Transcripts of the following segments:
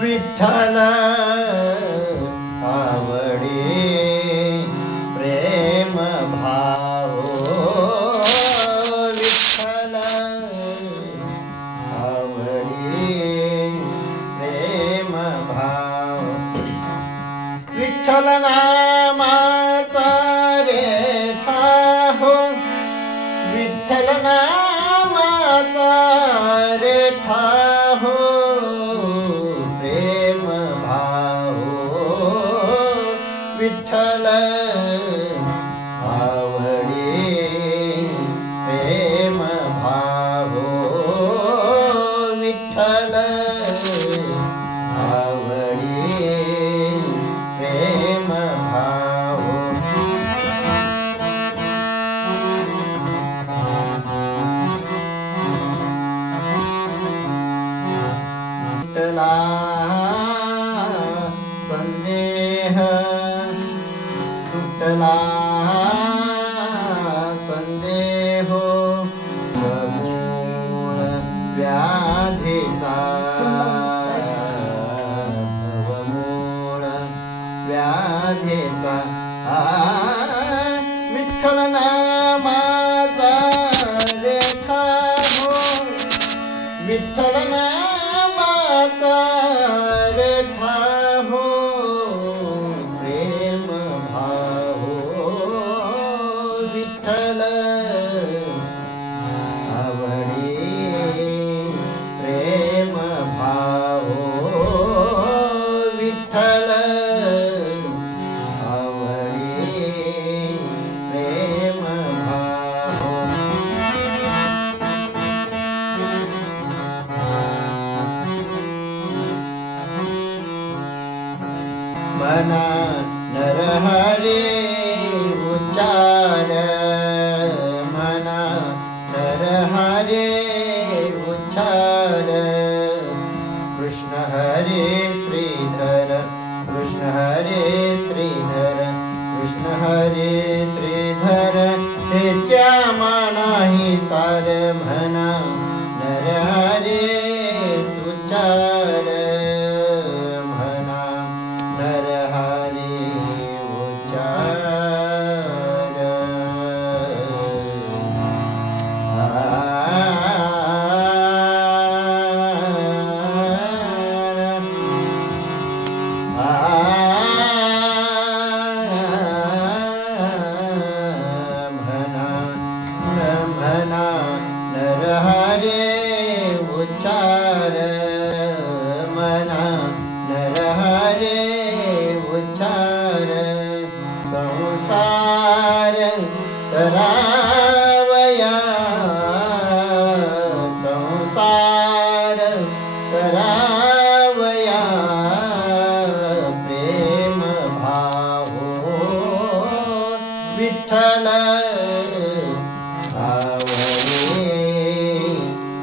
विठ्ठल आवडे प्रेम भाव विठ्ठल आवडे प्रेम भाव विठ्ठल नामाचा रेठा हो विठ्ठल नामाचा रेठा हो प्रेम भाव विठ्ठल आवडे प्रेम भाव विठ्ठल आवडे प्रेम भाव तुटला संदेह तुटला संदेह मूळ व्याधीचा भवमूळ व्याधीचा विठ्ठल नामाचा रेखा हो विठ्ठल नामाचा रेखा हो प्रेम भाव विठ्ठल आवडे प्रेम भाव विठ्ठल आवडे प्रेम भाव मना नरहरे उच्चार मना नरहरे उच्चार कृष्ण हरे श्रीधर कृष्ण हरे श्रीधर कृष्ण हरे श्रीधर हेच्या मानाही सार म्हणा नरहरे उच्चार म्हणा नरहरे उच्चार म्हणा नरहरे उच्चार संसार करावया संसार करावया प्रेम भाव विठ्ठल आवडे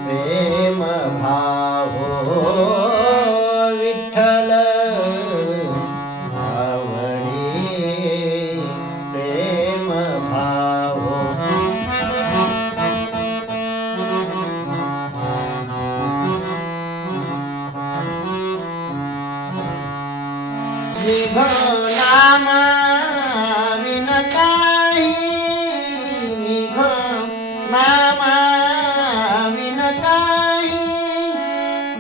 प्रेम भाव विठ्ठल आवडे प्रेम भाव निघ नामा विन काही निघ नामा विन काही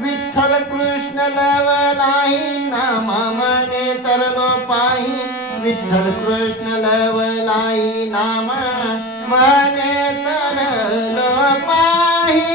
विठ्ठल कृष्ण लवलाही नामा मने तरलो पाही विठ्ठल कृष्ण लवलाही नामा मने तरलो पाही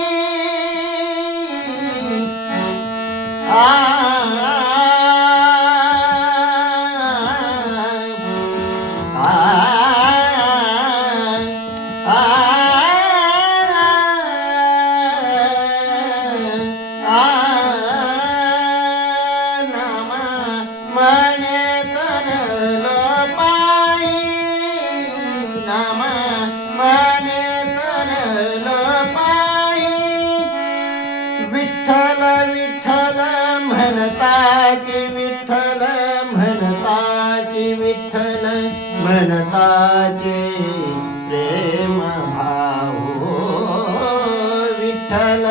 विठ्ठल विठ्ठल म्हणताची विठ्ठल म्हणताची विठ्ठल म्हणताची प्रेम भाव विठ्ठल